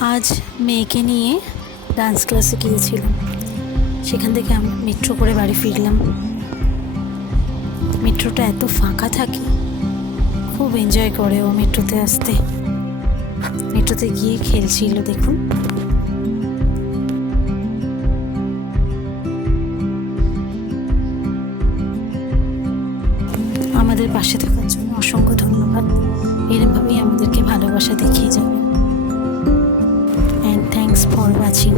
আজ মেয়েকে নিয়ে ডান্স ক্লাসে গিয়েছিলাম। সেখান থেকে আমি মেট্রো করে বাড়ি ফিরলাম। মেট্রোটা এত ফাঁকা থাকে, খুব এনজয় করে ও মেট্রোতে আসতে। মেট্রোতে গিয়ে খেলছিল, দেখুন। আমাদের পাশে থাকার জন্য অসংখ্য ধন্যবাদ। এরমভাবেই আমাদেরকে ভালোবাসা দেখিয়ে যাবে। And thanks for watching.